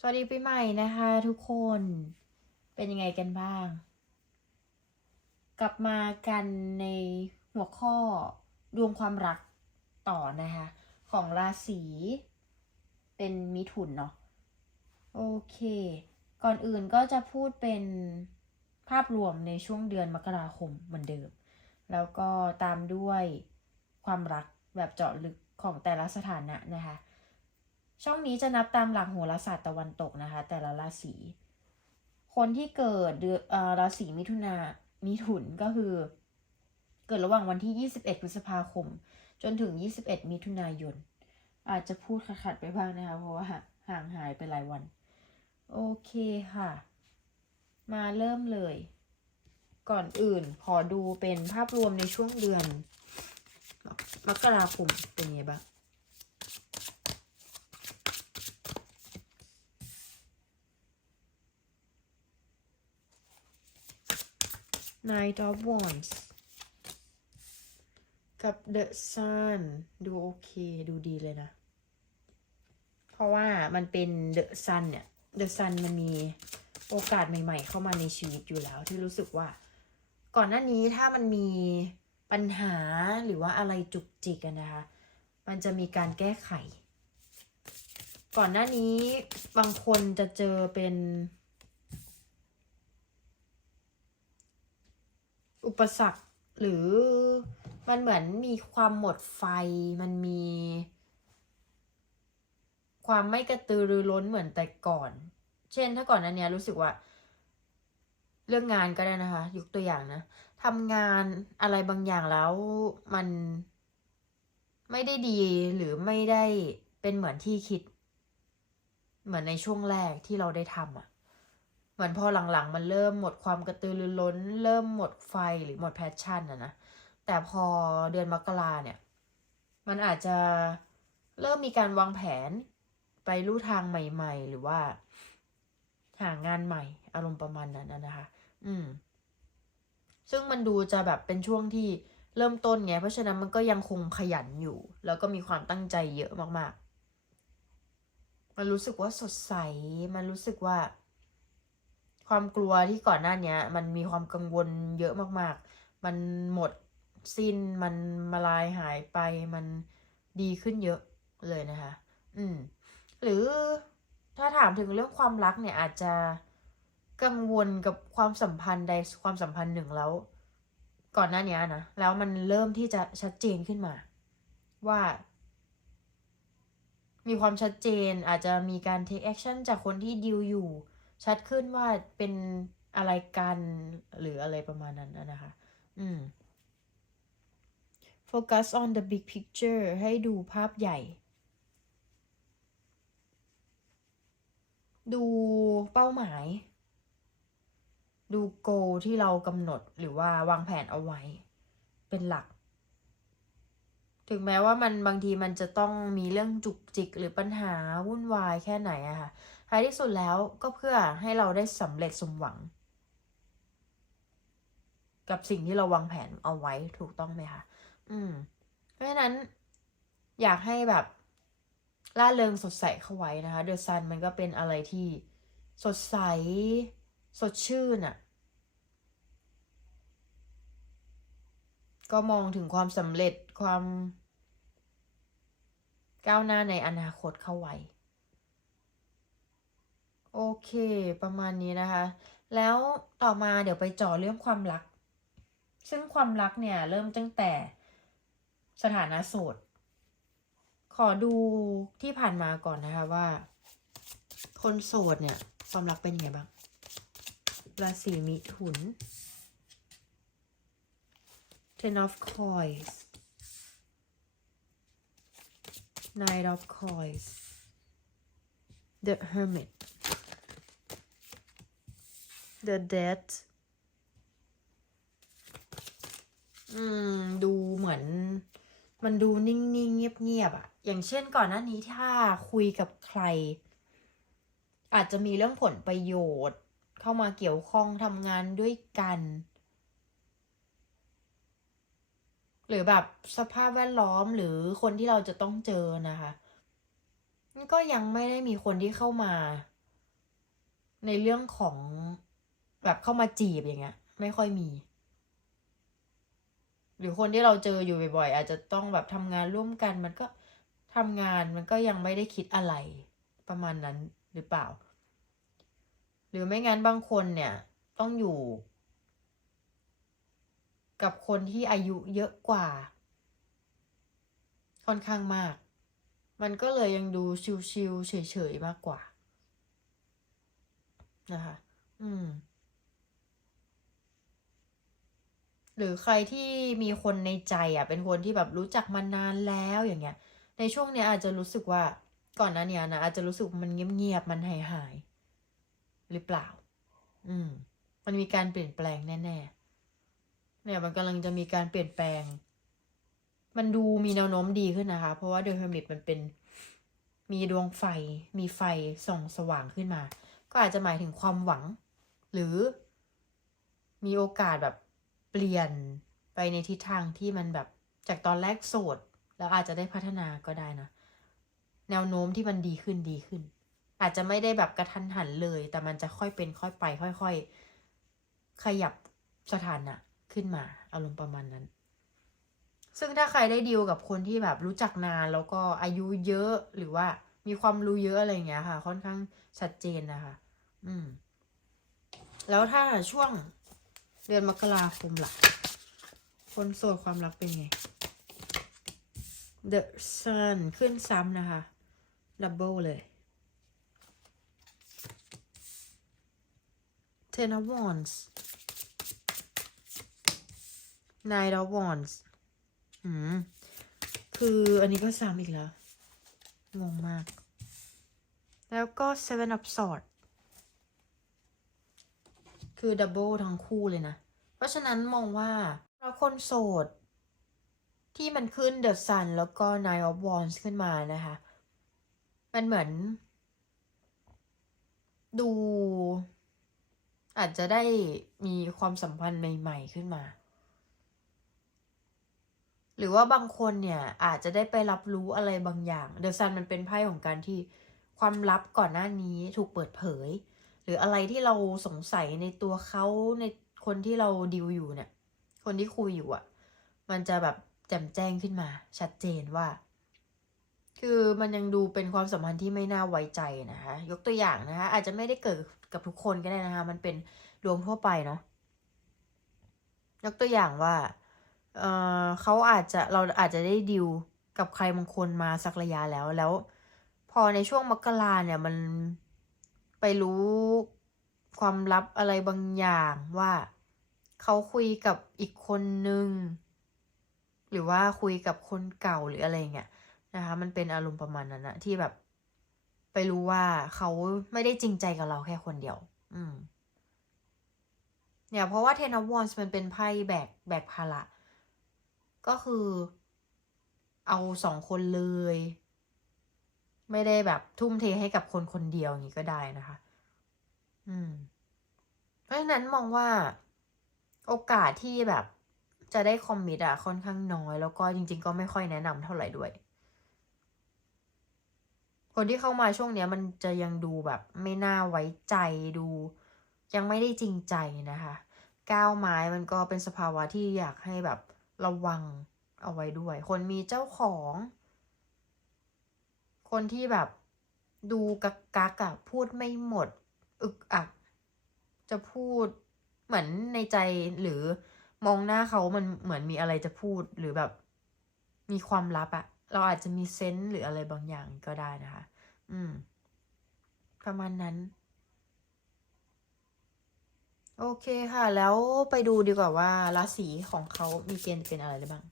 สวัสดีปีใหม่นะคะทุกคนเป็นยังไงกันบ้าง กลับมากันในหัวข้อดวงความรักต่อนะคะ ของราศีเป็นมิถุนเนาะโอเค ก่อนอื่นก็จะพูดเป็นภาพรวมในช่วงเดือนมกราคมเหมือนเดิม แล้วก็ตามด้วยความรักแบบเจาะลึกของแต่ละสถานะนะคะ ช่องนี้จะนับตามหลักโหราศาสตร์ตะวันตกนะคะ แต่ละราศี คนที่เกิดเดือนเอ่อราศีมิถุนามิถุนก็คือ เกิดระหว่างวันที่ 21 พฤษภาคม จนถึง 21 มิถุนายน อาจจะพูดขัดๆไปบ้างนะคะ เพราะว่าห่างหายไปหลายวัน โอเคค่ะ มาเริ่มเลย ก่อนอื่นขอดูเป็นภาพรวมในช่วงเดือนมกราคมเป็นไงบ้าง Knight of Wands กับ The Sun ดูโอเค ดูดีเลยนะ เพราะว่ามันเป็น The Sun เนี่ย The Sun มันมีโอกาสใหม่ๆ เข้ามาในชีวิตอยู่แล้ว ที่รู้สึกว่า ก่อนหน้านี้ถ้ามันมีปัญหาหรือว่าอะไรจุกจิกกันนะคะ มันจะมีการแก้ไข ก่อนหน้านี้บางคนจะเจอเป็น อุปสรรคหรือมันเหมือนมีความหมดไฟมันมี ความไม่กระตือรือร้นเหมือนแต่ก่อน เช่นถ้าก่อนหนั้นเนี้ยรู้สึกว่า เรื่องงานก็ได้นะคะยกตัวอย่างนะทำงานอะไรบางอย่างแล้วมันไม่ได้ดีหรือไม่ได้เป็นเหมือนที่คิด เหมือนในช่วงแรกที่เราได้ทำอะ่ะ เหมือนพอหลังๆ มันเริ่มหมดความกระตือรือร้น เริ่มหมดไฟหรือหมดแพชชั่นอะนะ แต่พอเดือนมกราเนี่ย มันอาจจะเริ่มมีการวางแผนไปลู่ทางใหม่ ๆ หรือว่า หางานใหม่ อารมณ์ประมาณนั้นนะนะคะ อืม ซึ่งมันดูจะแบบเป็นช่วงที่เริ่มต้นไง เพราะฉะนั้นมันก็ยังคงขยันอยู่ แล้วก็มีความตั้งใจเยอะมากๆ มันรู้สึกว่าสดใส มันรู้สึกว่า ความกลัวที่ก่อนหน้าเนี้ยมันมีความกังวลเยอะมากๆ มันหมดสิ้นมันมาลายหายไปมันดีขึ้นเยอะเลยนะคะ อืม หรือถ้าถามถึงเรื่องความรักเนี่ยอาจจะกังวลกับความสัมพันธ์ใดความสัมพันธ์หนึ่งแล้ว ก่อนหน้านี้นะแล้วมันเริ่มที่จะชัดเจนขึ้นมา ว่า มีความชัดเจนอาจจะมีการ take action จากคนที่ดิวอยู่ ชัดขึ้นว่าเป็นอะไรกันหรืออะไรประมาณนั้นนะคะ อืม focus on the big picture ให้ดูภาพใหญ่ ดูเป้าหมาย ดูโกที่เรากำหนดหรือว่าวางแผนเอาไว้ เป็นหลัก ถึงแม้ว่ามันบางทีมันจะต้องมีเรื่องจุกจิกหรือปัญหาวุ่นวายแค่ไหนอะค่ะ ท้ายที่สุดแล้วก็เพื่อให้เราได้สำเร็จสมหวัง กับสิ่งที่เราวางแผนเอาไว้ถูกต้องไหมคะอืม เพราะฉะนั้น อยากให้แบบล่าเริงสดใสเข้าไว้นะคะเดอะซันมันก็เป็นอะไรที่สดใส สดชื่นอะ่ะ ก็มองถึงความสำเร็จความก้าวหน้าในอนาคตเข้าไว้ โอเค ประมาณนี้นะคะ แล้วต่อมาเดี๋ยวไปเจ่อเรื่องความรัก ซึ่งความรักเนี่ยเริ่มตั้งแต่สถานะโสด ขอดูที่ผ่านมาก่อนนะคะว่า คนโสดเนี่ย ความรักเป็นยังไงบ้างราศีมิถุน Ten of Coins Nine of Coins The Hermit The Dead อืม ดูเหมือน มันดูนิ่งๆ เงียบๆอะอย่างเช่นก่อนหน้านี้ถ้าคุยกับใคร อาจจะมีเรื่องผลประโยชน์ เข้ามาเกี่ยวข้องทำงานด้วยกัน หรือแบบสภาพแวดล้อมหรือคนที่เราจะต้องเจอนะคะก็ยังไม่ได้มีคนที่เข้ามา ในเรื่องของ แบบเข้ามาจีบอย่างเงี้ย ไม่ค่อยมี หรือคนที่เราเจออยู่บ่อยๆอาจจะต้องแบบทำงานร่วมกัน มันก็ทำงานมันก็ยังไม่ได้คิดอะไร ประมาณนั้นหรือเปล่า หรือไม่งั้นบางคนเนี่ย ต้องอยู่ กับคนที่อายุเยอะกว่า ค่อนข้างมาก มันก็เลยยังดูชิวๆเฉยๆมากกว่านะคะอืม หรือใครที่มีคนในใจอะเป็นคนที่แบบรู้จักมานานแล้วอย่างเงี้ย ในช่วงเนี้ยอาจจะรู้สึกว่าก่อนหน้าเนี้ยนะอาจจะรู้สึกมันเงียบๆมันหายหายหรือเปล่า อืม มันมีการเปลี่ยนแปลงแน่ๆเนี่ยมันกำลังจะมีการเปลี่ยนแปลง มันดูมีแนวโน้มดีขึ้นนะคะ เพราะว่าเดอะเฮมิตมันเป็นมีดวงไฟ มีไฟส่องสว่างขึ้นมา ก็อาจจะหมายถึงความหวัง หรือมีโอกาสแบบ ปลี่ยนไปในทิศทางที่มันแบบจากตอนแรกโสด แล้วอาจจะได้พัฒนาก็ได้นะ แนวโน้มที่มันดีขึ้นดีขึ้น อาจจะไม่ได้แบบกระทันหันเลย แต่มันจะค่อยเป็นค่อยไป ค่อย ๆ ขยับสถานะขึ้นมา อารมณ์ประมาณนั้น ซึ่งถ้าใครได้ดีลกับคนที่แบบรู้จักนานแล้วก็อายุเยอะหรือว่ามีความรู้เยอะอะไรอย่างเงี้ยค่ะ ค่อนข้างชัดเจนนะคะ อืม แล้วถ้าช่วง เดือนมกราคมล่ะ คนโสดความรักเป็นไง The Sun ขึ้นซ้ำนะคะ ดับเบิลเลย Ten of Wands Nine of Wands อืม คืออันนี้ก็ซ้ำอีกแล้ว งงมาก แล้วก็ Seven of Swords คือดับเบิลทั้งคู่เลยนะ เพราะฉะนั้นมองว่าเราคนโสด ที่มันขึ้น The Sun แล้วก็ Nine of Wands ขึ้นมานะคะ มันเหมือน ดู อาจจะได้มีความสัมพันธ์ใหม่ ๆ ขึ้นมา หรือว่าบางคนเนี่ย อาจจะได้ไปรับรู้อะไรบางอย่าง เดอะซันมันเป็นไพ่ของการที่ความลับก่อนหน้านี้ถูกเปิดเผย หรืออะไรที่เราสงสัยในตัวเขาในคนที่เราดิวอยู่เนี่ย คนที่คุยอยู่อะ่ะ มันจะแบบแจ่มแจ้งขึ้นมา ชัดเจนว่า คือมันยังดูเป็นความสัมพันธ์ที่ไม่น่าไว้ใจนะคะ ยกตัวอย่างนะคะ อาจจะไม่ได้เกิดกับทุกคนก็ได้นะคะ มันเป็นดวงทั่วไปเนาะยกตัวอย่างว่าเออเขาอาจจะเราอาจจะได้ดิวกับใครบางคนมาสักระยะแล้วแล้ว พอในช่วงมกราเนี่ยมัน รู้ความลับอะไรบางอย่างว่าเขาคุยกับอีกคนนึง หรือว่าคุยกับคนเก่าหรืออะไรเงี้ยนะคะ มันเป็นอารมณ์ประมาณนั้นนะที่แบบ ไปรู้ว่าเขาไม่ได้จริงใจกับเราแค่คนเดียว อืม เนี่ย เพราะว่า Ten of Wands มันเป็นไพ่แบกแบกภาระก็คือ เอาสองคนเลย ไม่ได้แบบทุ่มเทให้กับคนคนเดียวอย่างนี้ก็ได้นะคะ อืม เพราะฉะนั้นมองว่าโอกาสที่แบบจะได้คอมมิตอะค่อนข้างน้อย แล้วก็จริง ๆ ก็ไม่ค่อยแนะนำเท่าไหร่ด้วย คนที่เข้ามาช่วงเนี้ย มันจะยังดูแบบไม่น่าไว้ใจดู ยังไม่ได้จริงใจนะคะ ก้าวไม้มันก็เป็นสภาวะที่อยากให้แบบระวังเอาไว้ด้วย คนมีเจ้าของ คนที่แบบดูกักกักอะพูดไม่หมด อึกอัก จะพูดเหมือนในใจหรือมองหน้าเขามันเหมือนมีอะไรจะพูดหรือแบบ มีความลับอะเราอาจจะมีเซนส์หรืออะไรบางอย่างก็ได้นะคะ อืม ประมาณนั้น โอเคค่ะ แล้วไปดูดีกว่าว่าราศีของเขามีเกณฑ์เป็นอะไรได้บ้าง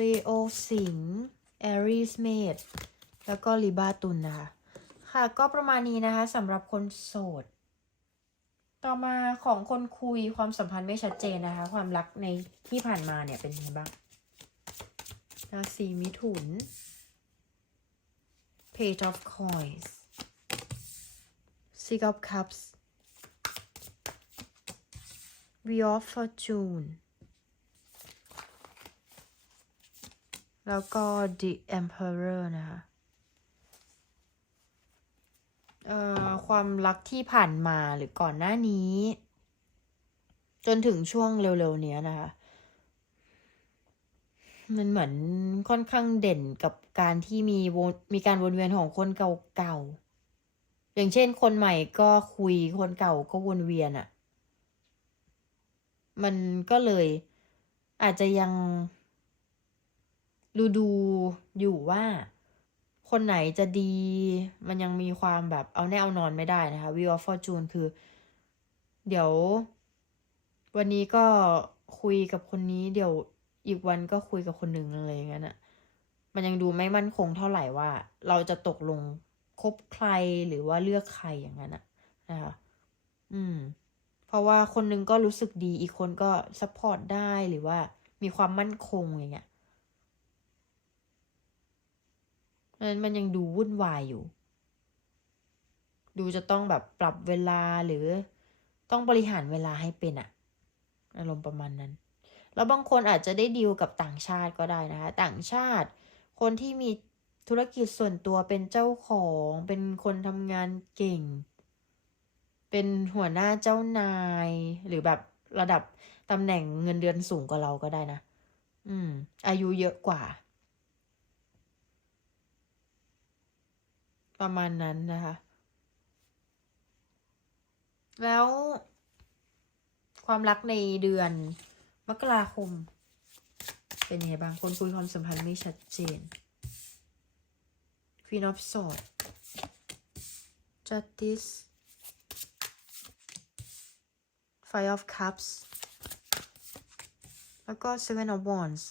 Leo สิงห์ Aries เมษแล้วก็ลิบาตุลนะคะค่ะก็ประมาณนี้นะคะสำหรับคนโสด ต่อมาของคนคุยความสัมพันธ์ไม่ชัดเจนนะคะ ความรักในที่ผ่านมาเนี่ยเป็นยังไงบ้างราศีมิถุน Page of Coins Six of Cups Wheel of Fortune แล้วก็ The Emperor นะคะเอ่อความรักที่ผ่านมาหรือก่อนหน้านี้ จนถึงช่วงเร็วๆเนี้ยนะคะ มันเหมือนค่อนข้างเด่นกับการที่มีวนมีการวนเวียนของคนเก่าๆ อย่างเช่นคนใหม่ก็คุยคนเก่าก็วนเวียนอะ่ะ มันก็เลยอาจจะยัง ดูดูอยู่ว่า คนไหนจะดี มันยังมีความแบบเอาแน่เอานอนไม่ได้นะคะ Wheel of Fortune คือ เดี๋ยว วันนี้ก็คุยกับคนนี้เดี๋ยวอีกวันก็คุยกับคนหนึ่งอะไรอย่างนั้นอะมันยังดูไม่มั่นคงเท่าไหร่ว่า เราจะตกลงคบใครหรือว่าเลือกใครอย่างนั้นอะนะคะอืม เพราะว่าคนนึงก็รู้สึกดีอีกคนก็ซัพพอร์ตได้หรือว่ามีความมั่นคงอย่างเงี้ยเพราะฉะ นั้นมันยังดูวุ่นวายอยู่ ดูจะต้องแบบปรับเวลาหรือต้องบริหารเวลาให้เป็นอะอารมณ์ประมาณนั้น แล้วบางคนอาจจะได้ดีลกับต่างชาติก็ได้นะคะ ต่างชาติ คนที่มีธุรกิจส่วนตัวเป็นเจ้าของ เป็นคนทำงานเก่ง เป็นหัวหน้าเจ้านาย หรือแบบระดับตำแหน่งเงินเดือนสูงกว่าเราก็ได้นะ อืม อายุเยอะกว่า ประมาณนั้นนะคะ แล้วความรักในเดือนมกราคม เป็นยังไงบ้าง คนคุยความสัมพันธ์ไม่ชัดเจน Queen of Swords Justice Five of Cups แล้วก็ Seven of Wands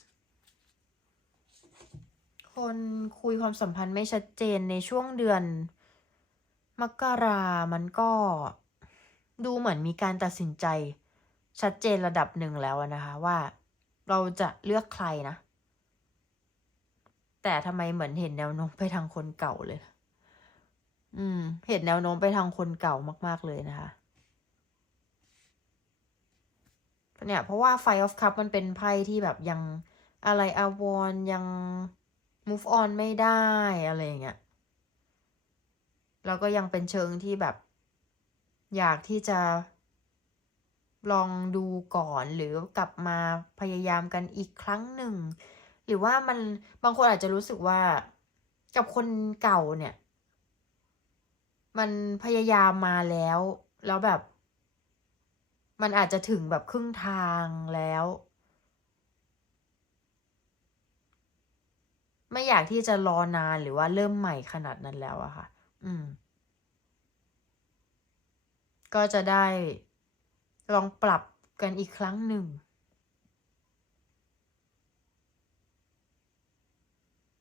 คนคุยความสัมพันธ์ไม่ชัดเจนในช่วงเดือน มกรามันก็ ดูเหมือนมีการตัดสินใจ ชัดเจนระดับหนึ่งแล้วนะคะว่า เราจะเลือกใครนะ แต่ทำไมเหมือนเห็นแนวโน้มไปทางคนเก่าเลย อืม เห็นแนวโน้มไปทางคนเก่ามาก ๆเลยนะคะเนี่ยเพราะว่า Five of Cup มันเป็นไพ่ที่แบบยังอะไรอาวรยัง move on ไม่ได้อะไรอย่างเงี้ยแล้วก็ยังเป็นเชิงที่แบบ อยากที่จะ ลองดูก่อนหรือกลับมาพยายามกันอีกครั้งหนึ่ง หรือว่ามันบางคนอาจจะรู้สึกว่ากับคนเก่าเนี่ย มันพยายามมาแล้ว แล้วแบบ มันอาจจะถึงแบบครึ่งทางแล้ว ไม่อยากที่จะรอนานหรือว่าเริ่มใหม่ขนาดนั้นแล้วอะค่ะ อืม ก็จะได้ลองปรับกันอีกครั้งหนึ่ง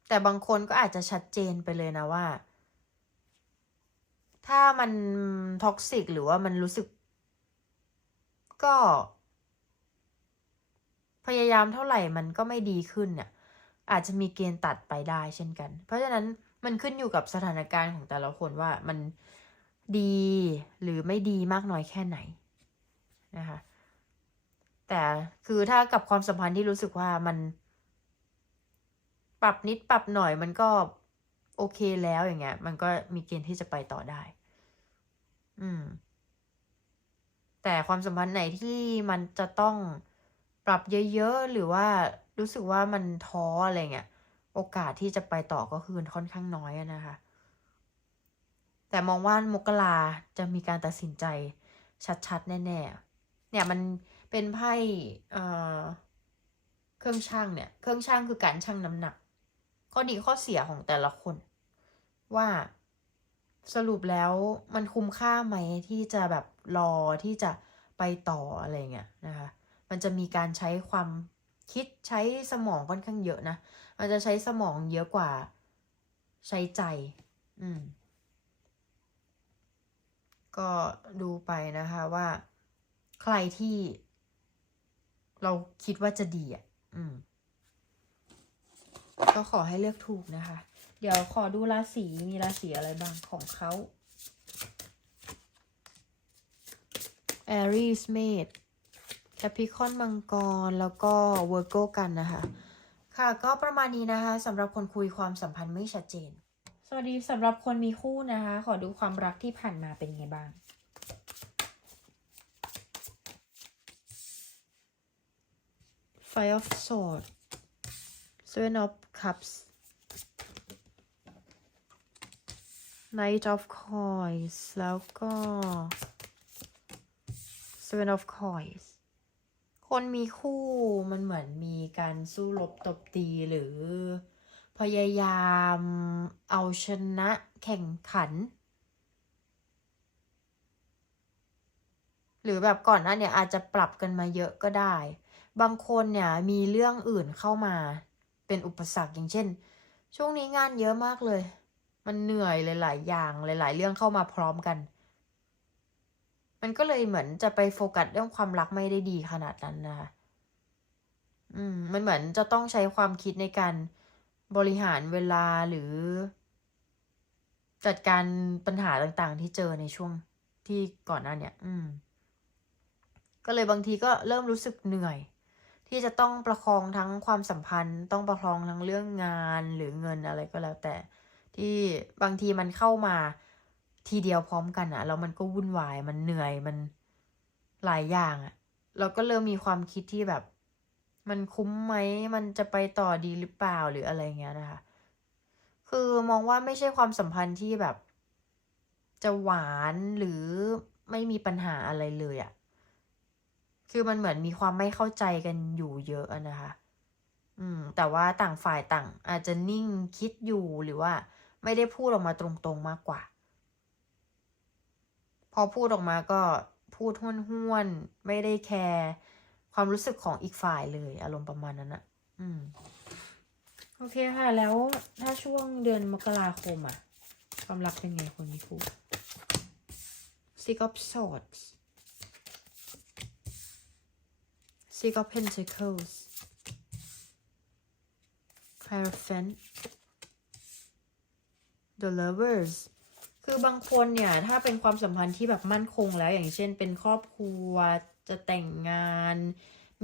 แต่บางคนก็อาจจะชัดเจนไปเลยนะว่า ถ้ามันท็อกซิกหรือว่ามันรู้สึก ก็ พยายามเท่าไหร่มันก็ไม่ดีขึ้นเนี่ย อาจจะมีเกณฑ์ตัดไปได้เช่นกัน เพราะฉะนั้นมันขึ้นอยู่กับสถานการณ์ของแต่ละคนว่ามันดีหรือไม่ดีมากน้อยแค่ไหนนะคะแต่คือถ้ากับความสัมพันธ์ที่รู้สึกว่ามัน ปรับนิดปรับหน่อยมันก็โอเคแล้วอย่างเงี้ย มันก็มีเกณฑ์ที่จะไปต่อได้ อืม แต่ความสัมพันธ์ไหนที่มันจะต้องปรับเยอะๆหรือว่า รู้สึกว่ามันท้ออะไรเงี้ย โอกาสที่จะไปต่อก็คือค่อนข้างน้อยนะคะ แต่มองว่ามกราจะมีการตัดสินใจชัดๆ แน่ๆ เนี่ยมันเป็นไพ่เอ่อเครื่องช่างเนี่ย เครื่องช่างคือการชั่งน้ำหนัก ข้อดีข้อเสียของแต่ละคน ว่าสรุปแล้วมันคุ้มค่าไหมที่จะแบบรอที่จะไปต่ออะไรเงี้ยนะคะ มันจะมีการใช้ความ คิดใช้สมองค่อนข้างเยอะนะ มันจะใช้สมองเยอะกว่า ใช้ใจ อืม ก็ดูไปนะคะว่า ใครที่ เราคิดว่าจะดีอะ อืม ก็ขอให้เลือกถูกนะคะ เดี๋ยวขอดูราศีมีราศีอะไรบ้างของเขา Aries เมษ Capricorn มังกรแล้วก็ Virgo กันนะคะ ค่ะก็ประมาณนี้นะคะสำหรับคนคุยความสัมพันธ์ไม่ชัดเจน สวัสดีสำหรับคนมีคู่นะคะ ขอดูความรักที่ผ่านมาเป็นไงบ้าง Five of Swords Seven of Cups Knight of Coins แล้วก็ Seven of Coins คนมีคู่มันเหมือนมีการสู้รบตบตีหรือ พยายามเอาชนะแข่งขัน หรือแบบก่อนหน้าเนี่ยอาจจะปรับกันมาเยอะก็ได้ บางคนเนี่ยมีเรื่องอื่นเข้ามาเป็นอุปสรรคอย่างเช่น ช่วงนี้งานเยอะมากเลย มันเหนื่อยหลายๆอย่างหลาย ๆ เรื่องเข้ามาพร้อมกัน มันก็เลยเหมือนจะไปโฟกัสเรื่องความรักไม่ได้ดีขนาดนั้นนะคะ อืม มันเหมือนจะต้องใช้ความคิดในการบริหารเวลาหรือ จัดการปัญหาต่างๆ ที่เจอในช่วงที่ก่อนหน้าเนี่ย อืม ก็เลยบางทีก็เริ่มรู้สึกเหนื่อย ที่จะต้องประคองทั้งความสัมพันธ์ ต้องประคองทั้งเรื่องงานหรือเงินอะไรก็แล้วแต่ ที่บางทีมันเข้ามา ทีเดียวพร้อมกันอะแล้วมันก็วุ่นวายมันเหนื่อยมันหลายอย่างอะเราก็เริ่มมีความคิดที่แบบ มันคุ้มไหมมันจะไปต่อดีหรือเปล่าหรืออะไรเงี้ยนะคะ คือมองว่าไม่ใช่ความสัมพันธ์ที่แบบ จะหวานหรือไม่มีปัญหาอะไรเลยอะคือมันเหมือนมีความไม่เข้าใจกันอยู่เยอะอะนะคะ อืม แต่ว่าต่างฝ่ายต่าง อาจจะนิ่งคิดอยู่หรือว่า ไม่ได้พูดออกมาตรงๆมากกว่า พอพูดออกมาก็พูดห้วนๆไม่ได้แคร์ความรู้สึกของอีกฝ่ายเลยอารมณ์ประมาณนั้นอะอืม โอเคค่ะ แล้วถ้าช่วงเดือนมกราคมอะความรักเป็นไงคนมีคู่ Six of Swords Six of Pentacles Hierophant The Lovers คือบางคนเนี่ยถ้าเป็นความสัมพันธ์ที่แบบมั่นคงแล้ว อย่างเช่น เป็นครอบครัวจะแต่งงาน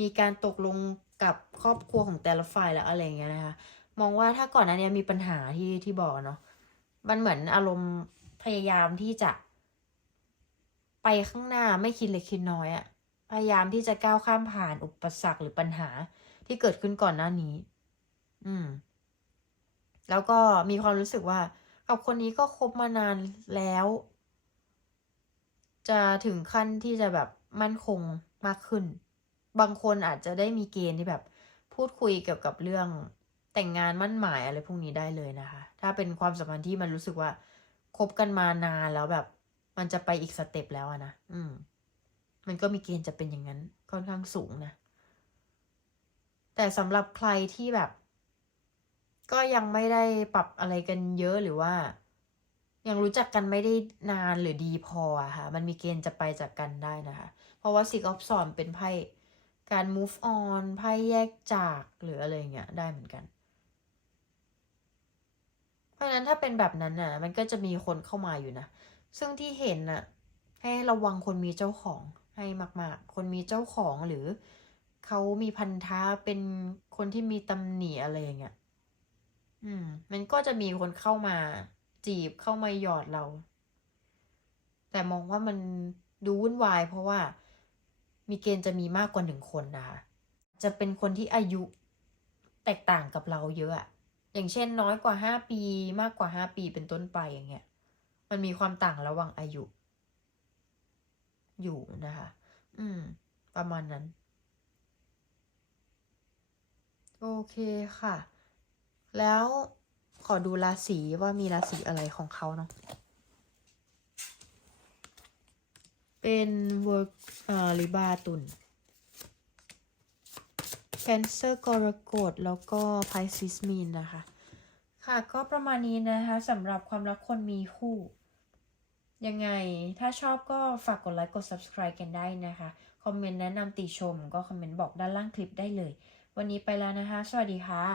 มีการตกลงกับครอบครัวของแต่ละฝ่ายแล้วอะไรอย่างเงี้ยนะคะมองว่าถ้าก่อนหน้านี้มีปัญหาที่ที่บอกเนาะมันเหมือนอารมณ์พยายามที่จะ ไปข้างหน้าไม่คิดเล็กคิดน้อยอะพยายามที่จะก้าวข้ามผ่านอุปสรรคหรือปัญหาที่เกิดขึ้นก่อนหน้านี้ อืม แล้วก็มีความรู้สึกว่า กับคนนี้ก็คบมานานแล้ว จะถึงขั้นที่จะแบบมั่นคงมากขึ้น บางคนอาจจะได้มีเกณฑ์ที่แบบพูดคุยเกี่ยวกับเรื่องแต่งงานมั่นหมายอะไรพวกนี้ได้เลยนะคะ ถ้าเป็นความสัมพันธ์ที่มันรู้สึกว่าคบกันมานานแล้วแบบ มันจะไปอีกสเต็ปแล้วอะนะ อืม มันก็มีเกณฑ์จะเป็นอย่างนั้นค่อนข้างสูงนะ แต่สำหรับใครที่แบบ ก็ยังไม่ได้ปรับอะไรกันเยอะหรือว่า ยังรู้จักกันไม่ได้นานหรือดีพออะค่ะ มันมีเกณฑ์จะไปจากกันได้นะคะ เพราะว่า Six of Swords เป็นไพ่การ move on ไพ่แยกจากหรืออะไรเงี้ยได้เหมือนกัน เพราะฉะนั้นถ้าเป็นแบบนั้นน่ะ มันก็จะมีคนเข้ามาอยู่นะ ซึ่งที่เห็นน่ะ ให้ระวังคนมีเจ้าของให้มาก ๆ คนมีเจ้าของหรือเขามีพันธะเป็นคนที่มีตำหนิอะไรอย่างเงี้ย อืม มันก็จะมีคนเข้ามาจีบเข้ามาหยอดเรา แต่มองว่ามันดูวุ่นวายเพราะว่ามีเกณฑ์จะมีมากกว่าหนึ่งคนนะคะจะเป็นคนที่อายุแตกต่างกับเราเยอะอะอย่างเช่นน้อยกว่าห้าปีมากกว่าห้าปีเป็นต้นไปอย่างเงี้ย มันมีความต่างระหว่างอายุ อยู่นะคะ อืม ประมาณนั้น โอเคค่ะ แล้วขอดูราศีว่ามีราศีอะไรของเขาเนาะ เป็นเวิร์กเอ่อลิบาตุนแคนเซอร์กรกฎแล้วก็ไพซิสมีนนะคะ ค่ะก็ประมาณนี้นะคะสำหรับความรักคนมีคู่ ยังไงถ้าชอบก็ฝากกดไลค์กด subscribe กันได้นะคะ คอมเมนต์แนะนำติชมก็คอมเมนต์บอกด้านล่างคลิปได้เลย วันนี้ไปแล้วนะคะ สวัสดีค่ะ